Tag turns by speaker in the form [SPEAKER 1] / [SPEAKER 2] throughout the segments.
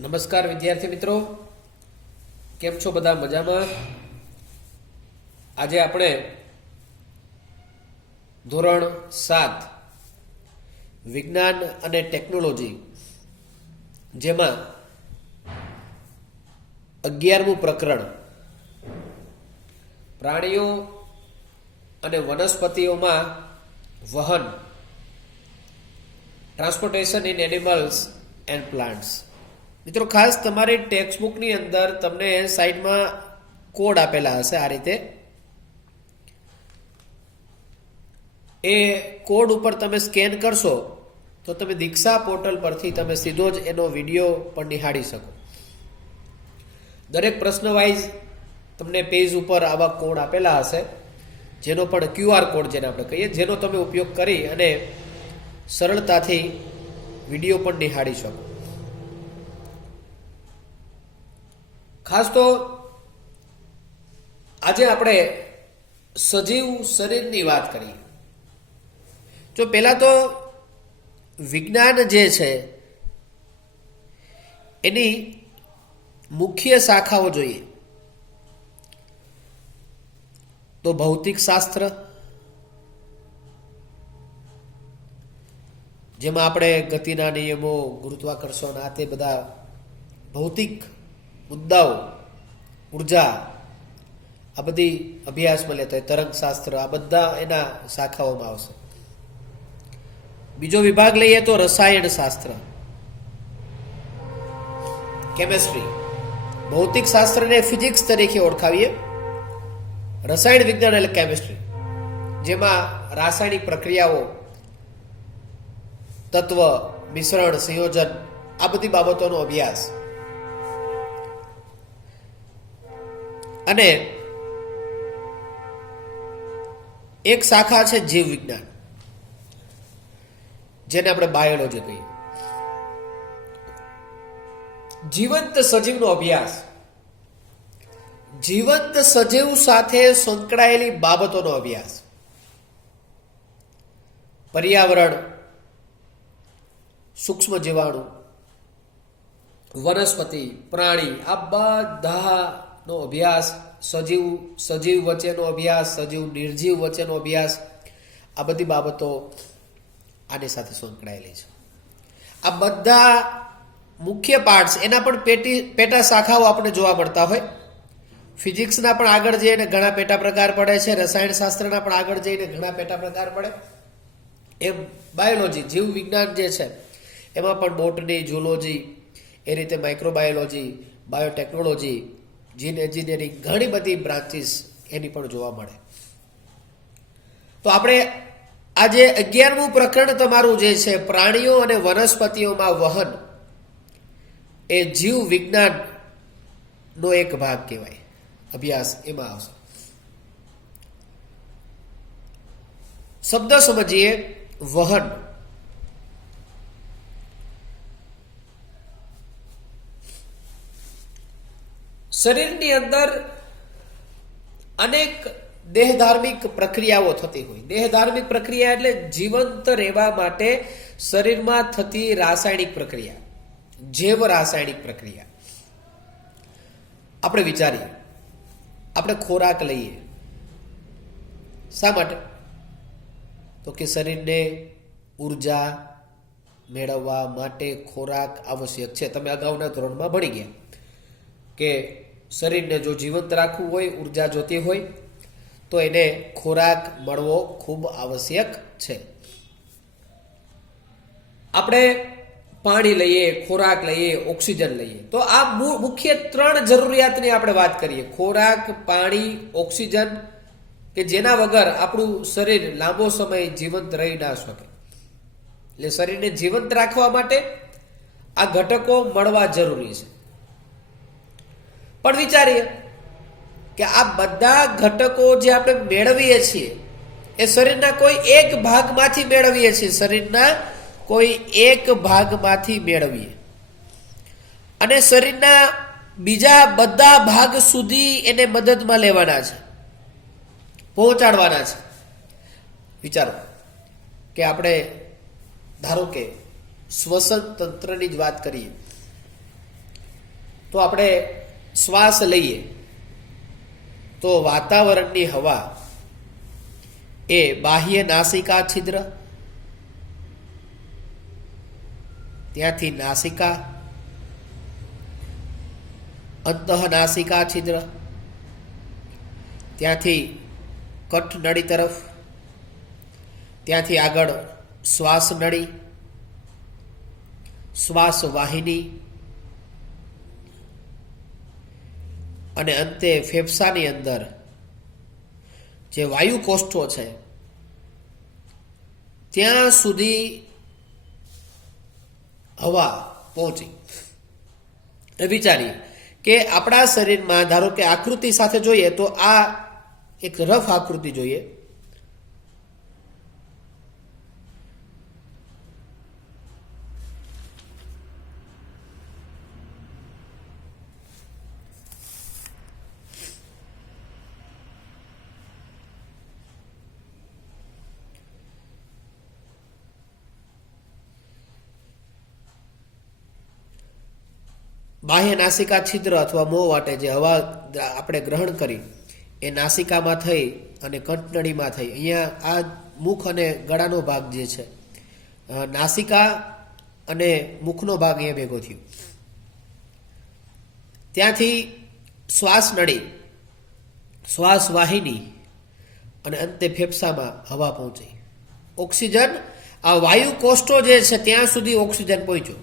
[SPEAKER 1] નમસ્કાર વિદ્યાર્થી મિત્રો. કેમ છો બધા મજામાં? આજે આપણે ધોરણ સાત, વિજ્ઞાન અને ટેકનોલોજી, જેમાં અગિયારમું પ્રકરણ, પ્રાણીઓ અને વનસ્પતિઓમાં વહન transportation in animals and plants મિત્રો, ખાસ તમારી ટેક્સ્ટબુકની અંદર તમને સાઈડમાં કોડ આપેલા હશે આ રીતે. એ કોડ ઉપર તમે સ્કેન કરશો, તો તમે દીક્ષા પોર્ટલ પરથી તમે સીધો જ એનો વીડિયો પણ નિહાળી શકો. દરેક પ્રશ્ન વાઇઝ તમને પેજ ઉપર આવા કોડ આપેલા હશે, જેનો પણ ક્યુઆર કોડ જેને આપણે કહીએ, જેનો તમે ઉપયોગ કરી અને સરળતાથી વીડિયો પણ નિહાળી શકો. ખાસ તો આજે આપણે સજીવ શરીરની વાત કરીએ. જો પહેલા તો વિજ્ઞાન જે છે, એની મુખ્ય શાખાઓ જોઈએ. તો ભૌતિક શાસ્ત્ર, જેમાં આપણે ગતિના નિયમો, ગુરુત્વાકર્ષણ, આ તે બધા ભૌતિક મુદ્દાઓ, ઊર્જા, આ બધી અભ્યાસમાં લેતા હોય તરંગશાસ્ત્ર, આ બધા એના શાખાઓમાં આવશે. બીજો વિભાગ લઈએ તો રસાયણ શાસ્ત્ર કેમેસ્ટ્રી ભૌતિક શાસ્ત્રને ફિઝિક્સ તરીકે ઓળખાવીએ. રસાયણ વિજ્ઞાન એટલે કેમિસ્ટ્રી જેમાં રાસાયણિક પ્રક્રિયાઓ, તત્વ, મિશ્રણ, સંયોજન, આ બધી બાબતોનો અભ્યાસ. અને એક શાખા છે જીવ વિજ્ઞાન જેને આપણે બાયોલોજી કહીએ. જીવંત સજીવનો અભ્યાસ, જીવંત સજીવ સાથે સંકળાયેલી બાબતોનો અભ્યાસ, પર્યાવરણ, સૂક્ષ્મ જીવાણુ, વનસ્પતિ, પ્રાણી, આ બધાનો અભ્યાસ, સજીવ સજીવ વચ્ચેનો અભ્યાસ, સજીવ નિર્જીવ વચ્ચેનો અભ્યાસ, આ બધી બાબતો આની સાથે સંકળાયેલી છે. આ બધા મુખ્ય પાર્ટ્સ એના પણ પેટી, પેટા શાખાઓ આપણે જોવા મળતા હોય. ફિઝિક્સના પણ આગળ જઈને ઘણા પેટા પ્રકાર પડે છે રસાયણ શાસ્ત્રના પણ આગળ જઈને ઘણા પેટા પ્રકાર પડે. એમ બાયોલોજી જીવ વિજ્ઞાન જે છે, એમાં પણ બોટની ઝૂલોજી એ રીતે માઇક્રોબાયોલોજી બાયોટેકનોલોજી જીન એન્જિનિયરિંગ ઘણી બધી બ્રાન્ચીસ એની પણ જોવા મળે. તો આપણે આજે અગિયારમું પ્રકરણ તમારું જે છે, પ્રાણીઓ અને વનસ્પતિઓમાં વહન, એ જીવ વિજ્ઞાનનો એક ભાગ કહેવાય. અભ્યાસ એમાં આવશે. શબ્દ સમજીએ, વહન. શરીરની અંદર અનેક દેહધાર્મિક પ્રક્રિયાઓ થતી હોય. દેહધાર્મિક પ્રક્રિયા એટલે જીવંત રહેવા માટે શરીરમાં થતી રાસાયણિક પ્રક્રિયા, જૈવ રાસાયણિક પ્રક્રિયા. આપણે વિચારીએ, આપણે ખોરાક લઈએ. શા માટે? તો કે શરીરને ઊર્જા મેળવવા માટે ખોરાક આવશ્યક છે. તમે અગાઉના ધોરણમાં ભણી ગયા કે શરીરને જો જીવંત રાખવું હોય, ઊર્જા જોતી હોય, તો એને ખોરાક મળવો ખૂબ આવશ્યક છે. આપણે પાણી લઈએ, ખોરાક લઈએ, ઓક્સિજન લઈએ. તો આ મુખ્ય ત્રણ જરૂરિયાતની આપણે વાત કરીએ. ખોરાક, પાણી, ઓક્સિજન, કે જેના વગર આપણું શરીર લાંબો સમય જીવંત રહી ના શકે. એટલે શરીરને જીવંત રાખવા માટે આ ઘટકો મળવા જરૂરી છે. પણ વિચારીએ કે આ બધા ઘટકો જે આપણે મેળવીએ છીએ, એ શરીરના કોઈ એક ભાગમાંથી મેળવીએ છીએ, શરીરના કોઈ એક ભાગમાંથી મેળવીએ. અને શરીરના બીજા બધા ભાગ સુધી એને મદદમાં લેવાના છે, પહોંચાડવાના છે. વિચારો કે આપણે, ધારો કે શ્વસન તંત્રની જ વાત કરીએ, તો આપણે શ્વાસ લઈએ, તો વાતાવરણની હવા એ બાહ્ય નાસિકા છિદ્ર, ત્યાંથી નાસિકા અંતઃ નાસિકા છિદ્ર, ત્યાંથી કઠનળી તરફ, ત્યાંથી આગળ શ્વાસ નળી શ્વાસ વાહિની અને અંતે ફેફસાની અંદર જે વાયુ કોષ્ઠો છે, ત્યાં સુધી હવા પહોંચી. એ વિચારીએ કે આપણા શરીરમાં ધારો કે આકૃતિ સાથે જોઈએ તો આ એક રફ આકૃતિ જોઈએ. બાહ્ય નાસિકા છિદ્ર અથવા મોં વાટે જે હવા આપણે ગ્રહણ કરી, એ નાસિકામાં થઈ અને કંટનળીમાં થઈ. અહીંયા આ મુખ અને ગળાનો ભાગ જે છે નાસિકા અને મુખનો ભાગ અહીંયા ભેગો થયો. ત્યાંથી શ્વાસ નળી, શ્વાસ વાહિની અને અંતે ફેફસામાં હવા પહોંચી. ઓક્સિજન, આ વાયુ કોષ્ટો જે છે, ત્યાં સુધી ઓક્સિજન પહોંચ્યો.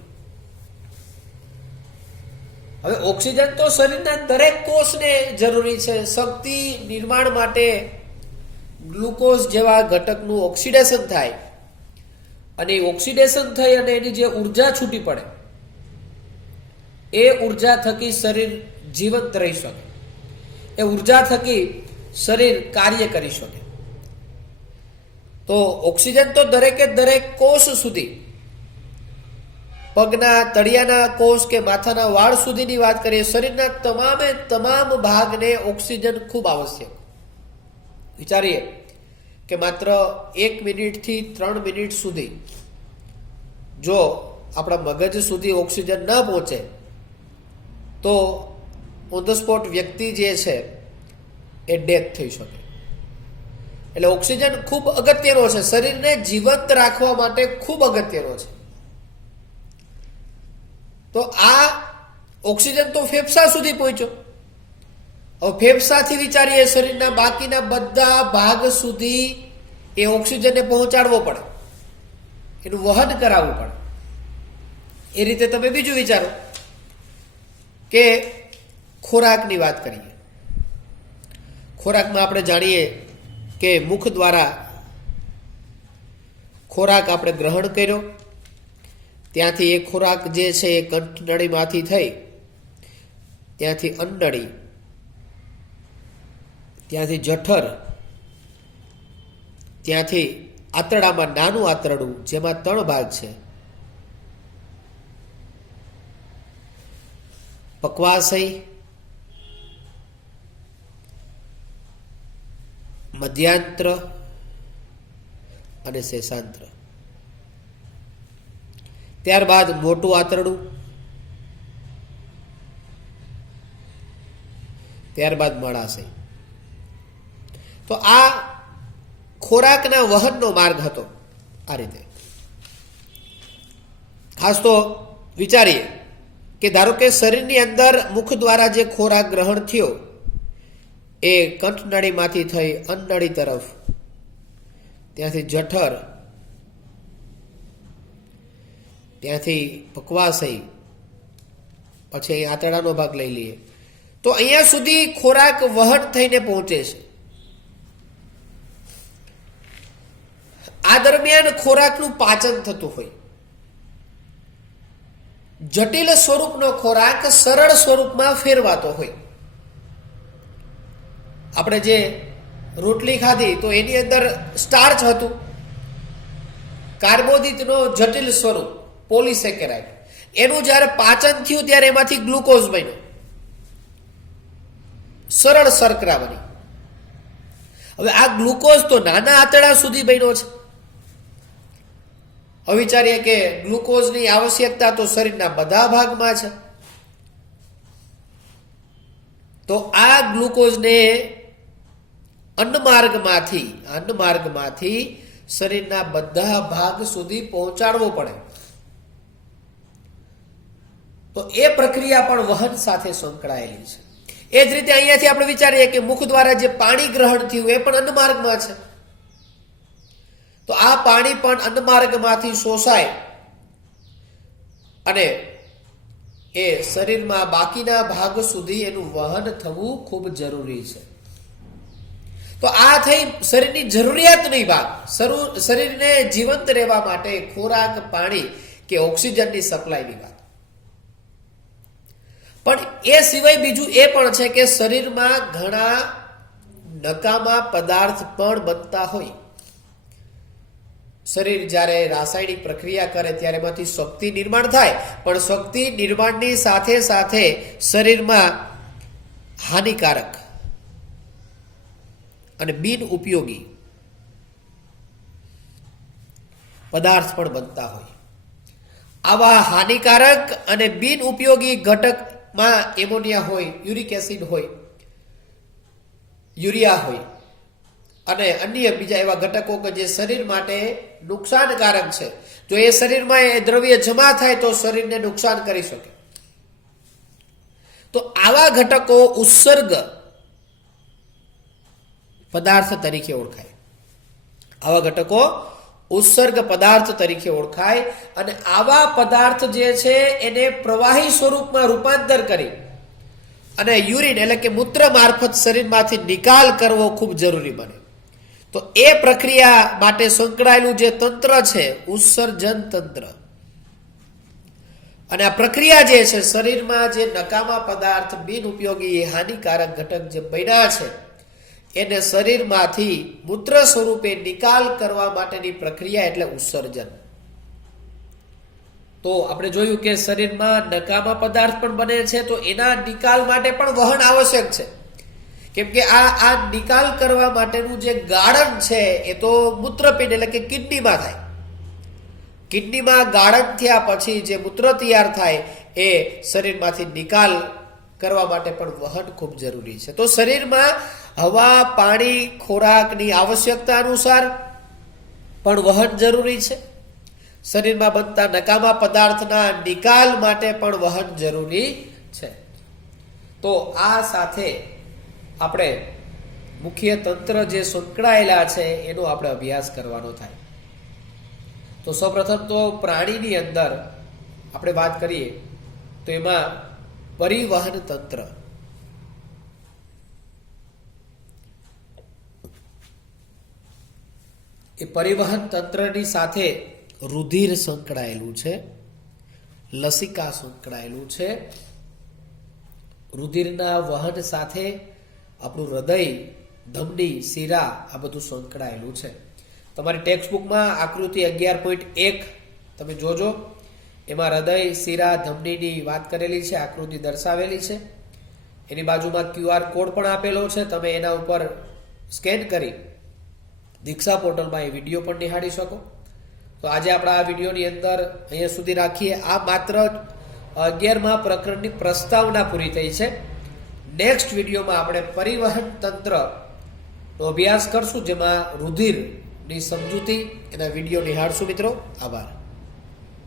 [SPEAKER 1] હવે ઓક્સિજન તો શરીરના દરેક કોષને જરૂરી છે. શક્તિ નિર્માણ માટે ગ્લુકોઝ જેવા ઘટકનું ઓક્સિડેશન થાય. અને ઓક્સિડેશન થઈ અને એની જે ઊર્જા છૂટી પડે, એ ઊર્જા થકી શરીર જીવંત રહી શકે. એ ઊર્જા થકી શરીર કાર્ય કરી શકે. તો ઓક્સિજન તો દરેકે દરેક કોષ સુધી પગના તળિયાના કોષ કે માથાના વાળ સુધીની વાત કરીએ, શરીરના તમામે તમામ ભાગને ઓક્સિજન ખૂબ આવશ્યક. વિચારીએ કે માત્ર એક મિનિટથી ત્રણ મિનિટ સુધી જો આપણા મગજ સુધી ઓક્સિજન ન પહોંચે, તો ઓન ધ સ્પોટ વ્યક્તિ જે છે એ ડેથ થઈ શકે. એટલે ઓક્સિજન ખૂબ અગત્યનો છે. શરીરને જીવંત રાખવા માટે ખૂબ અગત્યનો છે. તો આ ઓક્સિજન તો ફેફસા સુધી પહોંચ્યો. હવે ફેફસાથી વિચારીએ, શરીરના બાકીના બધા ભાગ સુધી એ ઓક્સિજનને પહોંચાડવો પડે. એનું વહન કરાવવું પડે. એ રીતે તમે બીજું વિચારો કે ખોરાકની વાત કરીએ. ખોરાકમાં આપણે જાણીએ કે મુખ દ્વારા ખોરાક આપણે ગ્રહણ કર્યો. ત્યાંથી એ ખોરાક જે છે એ કંઠનળીમાંથી થઈ. ત્યાંથી અંડળી. ત્યાંથી જઠર. ત્યાંથી આંતરડામાં નાનું આંતરડું, જેમાં ત્રણ ભાગ છે. પકવાશય મધ્યાંત્ર અને શેષાંત્ર. ત્યારબાદ મોટું આંતરડું. ત્યારબાદ મળાશે તો આ ખોરાકના વહનનો માર્ગ હતો આ રીતે. ખાસ તો વિચારીએ કે ધારો કે શરીરની અંદર મુખ દ્વારા જે ખોરાક ગ્રહણ થયો, એ કંઠનળીમાંથી થઈ અન્નળી તરફ. ત્યાંથી જઠર ત્યાંથી પકવાશય પછી અહીં આંતરડાનો ભાગ લઈ લઈએ. તો અહીંયા સુધી ખોરાક વહન થઈને પહોંચે છે. આ દરમિયાન ખોરાકનું પાચન થતું હોય. જટિલ સ્વરૂપનો ખોરાક સરળ સ્વરૂપમાં ફેરવાતો હોય. આપણે જે રોટલી ખાધી તો એની અંદર સ્ટાર્ચ હતું. કાર્બોદિતનો જટિલ સ્વરૂપ. પોલિસેકેરાઇડ એનું જ્યારે પાચન થયું ત્યારે એમાંથી ગ્લુકોઝ બન્યો. સરળ શર્કરા બની. હવે આ ગ્લુકોઝ તો નાના આંતડા સુધી બન્યો છે. હવે વિચારીએ કે ગ્લુકોઝની આવશ્યકતા તો શરીરના બધા ભાગમાં છે. તો આ ગ્લુકોઝને અન્નમાર્ગમાંથી અન્નમાર્ગમાંથી શરીરના બધા ભાગ સુધી પહોંચાડવો પડે. તો એ પ્રક્રિયા પણ વહન સાથે સંકળાયેલી છે. એ જ રીતે અહીંયાથી આપણે વિચારીએ કે મુખ દ્વારા જે પાણી ગ્રહણ થયું, એ પણ અન્નમાર્ગમાં છે. તો આ પાણી પણ અન્નમાર્ગમાંથી શોષાય અને એ શરીરમાં બાકીના ભાગ સુધી એનું વહન થવું ખૂબ જરૂરી છે. તો આ થઈ શરીરની જરૂરિયાતની વાત. શરૂ- શરીરને જીવંત રહેવા માટે ખોરાક, પાણી કે ઓક્સિજનની સપ્લાયની વાત. પણ એ સિવાય બીજું એ પણ છે કે શરીરમાં ઘણા નકામા પદાર્થ પણ બનતા હોય. શરીર જ્યારે રાસાયણિક પ્રક્રિયા કરે ત્યારે એમાંથી શક્તિ નિર્માણ થાય, પણ શક્તિ નિર્માણની સાથે સાથે શરીરમાં હાનિકારક અને બિન ઉપયોગી પદાર્થ પણ બનતા હોય. આવા હાનિકારક અને બિન ઉપયોગી ઘટકમાં એમોનિયા હોય, યુરિક એસિડ હોય, યુરિયા હોય, અને અન્ય બીજા એવા ઘટકો કે જે શરીર માટે નુકસાનકારક છે. જો એ શરીરમાં એ દ્રવ્ય જમા થાય તો શરીરને નુકસાન કરી શકે. તો આવા ઘટકો ઉત્સર્ગ પદાર્થ તરીકે ઓળખાય. આવા ઘટકો ઉત્સર્ગ પદાર્થ તરીકે ઓળખાય અને આવા પદાર્થ જે છે એને પ્રવાહી સ્વરૂપમાં રૂપાંતર કરી અને યુરિન એટલે કે મૂત્ર મારફત શરીરમાંથી નિકાલ કરવો ખૂબ જરૂરી બને. તો એ પ્રક્રિયા માટે સંકળાયેલું જે તંત્ર છે, ઉત્સર્જન તંત્ર. અને આ પ્રક્રિયા જે છે, શરીરમાં જે નકામા પદાર્થ બિન ઉપયોગી હાનિકારક ઘટક જે બન્યા છે એને શરીરમાંથી મૂત્ર સ્વરૂપે નિકાલ કરવા માટેની પ્રક્રિયા એટલે ઉત્સર્જન. તો આપણે જોયું કે શરીરમાં નકામા પદાર્થ પણ બને છે, તો એના નિકાલ માટે પણ વહન આવશ્યક છે. કેમ કે આ આ નિકાલ કરવા માટેનું જે ગાળણ છે, એ તો મૂત્રપિંડ એટલે કે કિડનીમાં થાય. કિડનીમાં ગાળણ થયા પછી જે મૂત્ર તૈયાર થાય, એ શરીરમાંથી નિકાલ કરવા માટે પણ વહન ખૂબ જરૂરી છે. તો શરીરમાં હવા, પાણી, ખોરાકની આવશ્યકતા અનુસાર પણ વહન જરૂરી છે. શરીરમાં બનતા નકામા પદાર્થના નિકાલ માટે પણ વહન જરૂરી છે. તો આ સાથે આપણે મુખ્ય તંત્ર જે સંકળાયેલા છે એનો આપણે અભ્યાસ કરવાનો થાય. તો સૌપ્રથમ તો પ્રાણીની અંદર આપણે વાત કરીએ તો એમાં પરિવહન તંત્ર. એ પરિવહન તંત્રની સાથે રુધિર સંકળાયેલું છે, લસિકા સંકળાયેલું છે. રુધિરના વહન સાથે આપણું હૃદય, ધમની, શીરા આ બધું સંકળાયેલું છે. તમારી ટેક્સ્ટ બુકમાં આકૃતિ અગિયાર પોઈન્ટ એક તમે જોજો. એમાં હૃદય, શીરા, ધમનીની વાત કરેલી છે, આકૃતિ દર્શાવેલી છે. એની બાજુમાં ક્યુઆર કોડ પણ આપેલો છે. તમે એના ઉપર સ્કેન કરી દીક્ષા પોર્ટલમાં એ વીડિયો પણ નિહાળી શકો. તો આજે આપણા આ વિડીયોની અંદર અહીંયા સુધી રાખીએ. આ માત્ર અગિયારમાં પ્રકરણની પ્રસ્તાવના પૂરી થઈ છે. નેક્સ્ટ વિડીયોમાં આપણે પરિવહન તંત્રનો અભ્યાસ કરશું, જેમાં રુધિરની સમજૂતી એના વીડિયો નિહાળશું મિત્રો. આભાર.